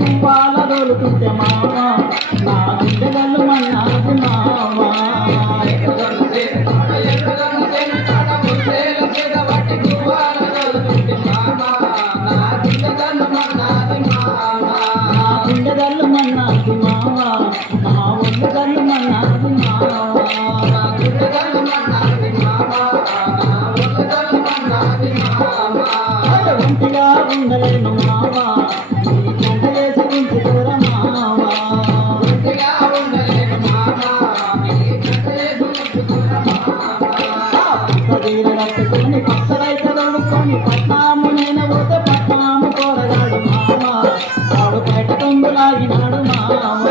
దువ్వాల దొరుకుతే మామ నా గుండెలు మన్నాది మామ గుండెదల్లు మన్నాది మామ నా ఒళ్ళుదల్లు మన్నాది మామ ఒంటిగా ఉండలేను మామ నీ గంట వేసి ఉంచుకోరా మామ కట్టుకొని పక్కరైతే తోడుకొని పట్నాము నేను పోతే పట్నాము కోరగాడు మామ వాడు బయట తొంగులాగినాడు మామ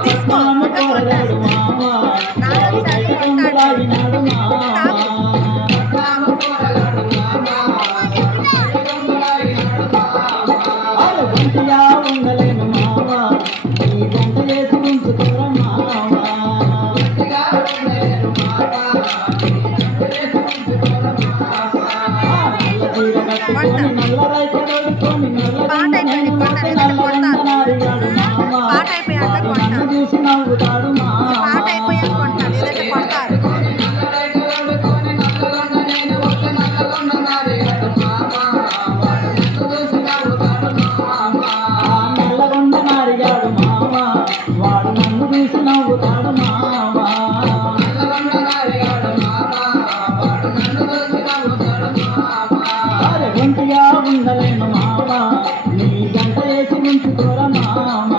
పట్నాము కోరగాడు మామ వాడు బయట తొంగులాగినాడు మామ ఒంటిగా ఉండలేను మామ నీ గంట చేసి ఉంచుకోరా మామ నల్ల చీర కట్టుకొని నల్ల రైత కట్టుకొని నల్లగండనాడిగాడు మామ వాడు నన్ను చూసి నవ్వుతాడు మామ నల్లగొండనాడిగాడు మామ వాడు నన్ను చూసి నవ్వుతాడు మామ ఒంటిగా ఉండలేను మామ నీ గంట వేసి ఉంచుకోరా మామ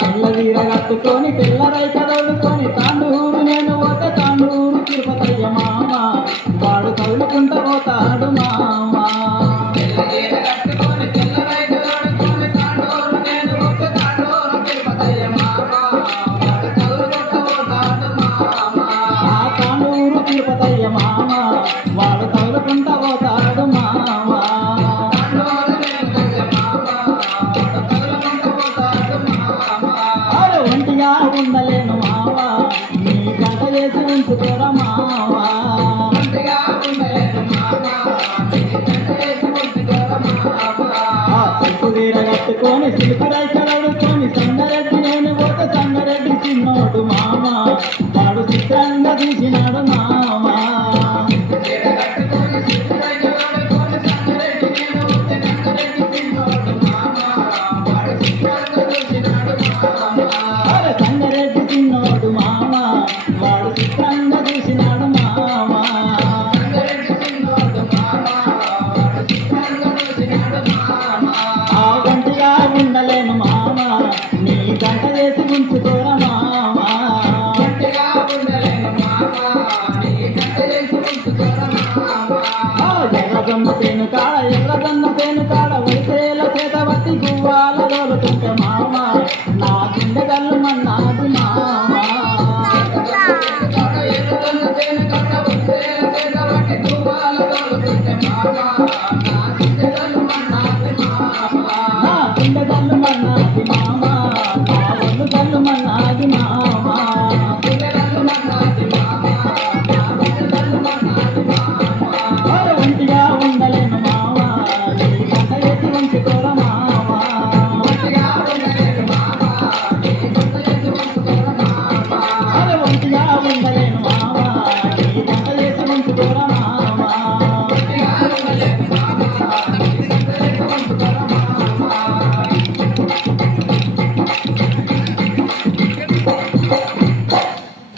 తెల్ల వీర కట్టుకొని తెల్ల రైత తోడుకొని తాండూరు నేను పోతే తాండూరు తిరుపతయ్య మామ వాడు తగులుకుంటూ పోతాడు మామ తాండూరు తిరుపతయ్య మామ వాడు తగులుకుంటూ పోతాడు మామ ఒంటిగా ఉండలేను మామ నీ గంట చేసి ఉంచుకోరా మామ సిల్కు వీర కట్టుకొని సిల్కు రైత కడుకొని సంగారెడ్డి నేను పోతే సంగారెడ్డి చిన్నోడు మామ వాడు చిత్రంగా తీసినాడు మామ సంగారెడ్డి చిన్నోడు మామ వాడు చిత్రంగా తీసినాడు మామ ఒంటిగా ఉండలేను మామ నీ గంట చేసి ఉంచుకోరా మామ ఎర్రదొన్న పేను కాడ ఎర్రదొన్న పేను కాడ వరిసేల చేత బట్టి గువ్వాల దొరుకుతే మామ నా గుండెగల్లు మన్నాది మామ